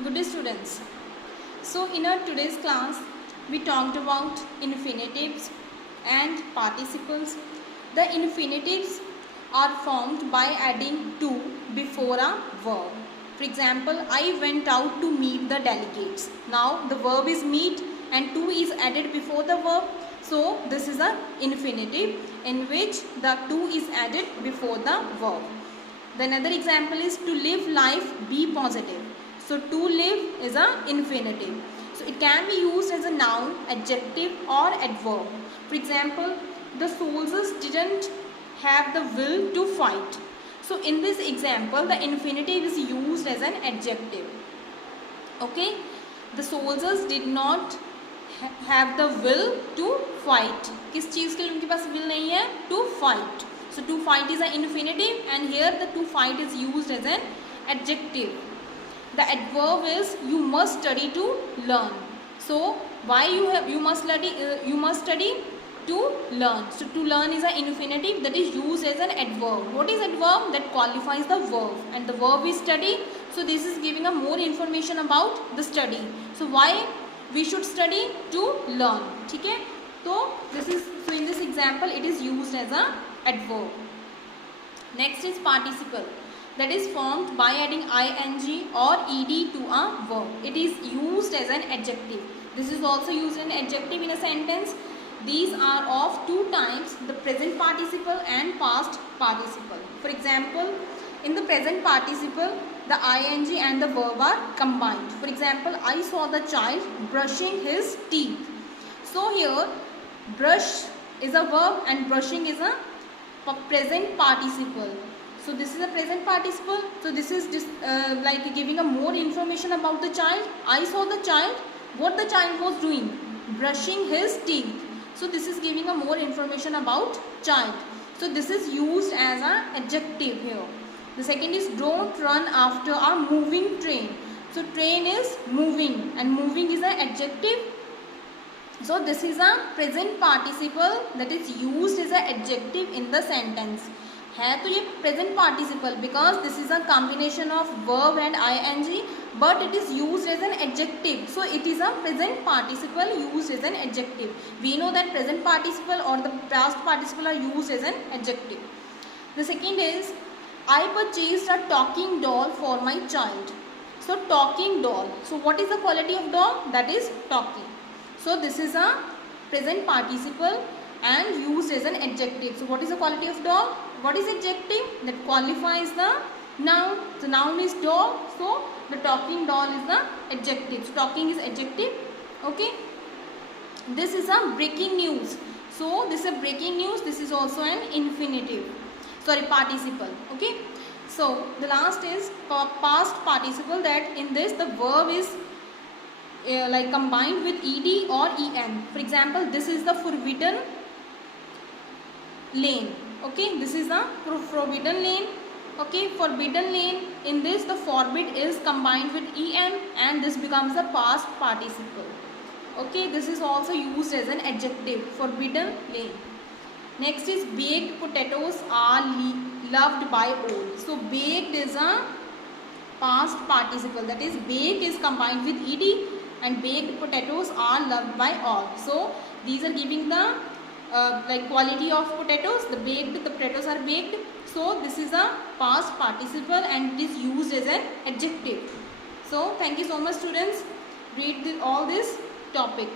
Good day, students. So in our today's class, we talked about infinitives and participles. The infinitives are formed by adding to before a verb. For example, I went out to meet the delegates. Now the verb is meet and to is added before the verb. So this is an infinitive in which the to is added before the verb. The another example is to live life, be positive. So to live is an infinitive. So it can be used as a noun, adjective or adverb. For example, the soldiers didn't have the will to fight. So in this example, the infinitive is used as an adjective. Okay, the soldiers did not have the will to fight. किस चीज़ के लिए उनके पास will नहीं है? To fight. So to fight is an infinitive and here the to fight is used as an adjective. The adverb is you must study to learn. So why you must study to learn. So to learn is an infinitive that is used as an adverb. What is adverb? That qualifies the verb and the verb is study. So this is giving a more information about the study. So why we should study? To learn. ठीक है? So in this example it is used as a adverb. Next is participle, that is formed by adding ing or ed to a verb. It is used as an adjective. This is also used as an adjective in a sentence. These are of two types, the present participle and past participle. For example, in the present participle, the ing and the verb are combined. For example, I saw the child brushing his teeth. So here, brush is a verb and brushing is a present participle. So this is a present participle. So this is just like giving a more information about the child. I saw the child. What the child was doing? Brushing his teeth. So this is giving a more information about child. So this is used as an adjective here. The second is don't run after a moving train. So train is moving and moving is an adjective. So this is a present participle that is used as an adjective in the sentence. है तो ये present participle because this is a combination of verb and ing, but it is used as an adjective. So it is a present participle used as an adjective. We know that present participle or the past participle are used as an adjective. The second is I purchased a talking doll for my child. So talking doll. So what is the quality of doll? That is talking. So this is a present participle and used as an adjective. So what is the quality of doll? What is adjective? That qualifies the noun. The noun is doll. So the talking doll is the adjective. So talking is adjective. Okay. This is a breaking news. So this is a breaking news. This is also an infinitive. Sorry, participle. Okay. So the last is past participle, that in this the verb is like combined with ed or en. For example, this is the forbidden lane. Okay, this is the forbidden lane. Okay, forbidden lane. In this the forbid is combined with en and this becomes a past participle. Okay, this is also used as an adjective, forbidden lane. Next is baked potatoes are loved by all. So baked is a past participle, that is bake is combined with ed and baked potatoes are loved by all. So these are giving the like quality of potatoes. The potatoes are baked. So this is a past participle and it is used as an adjective. So thank you so much, students. Read all this topic.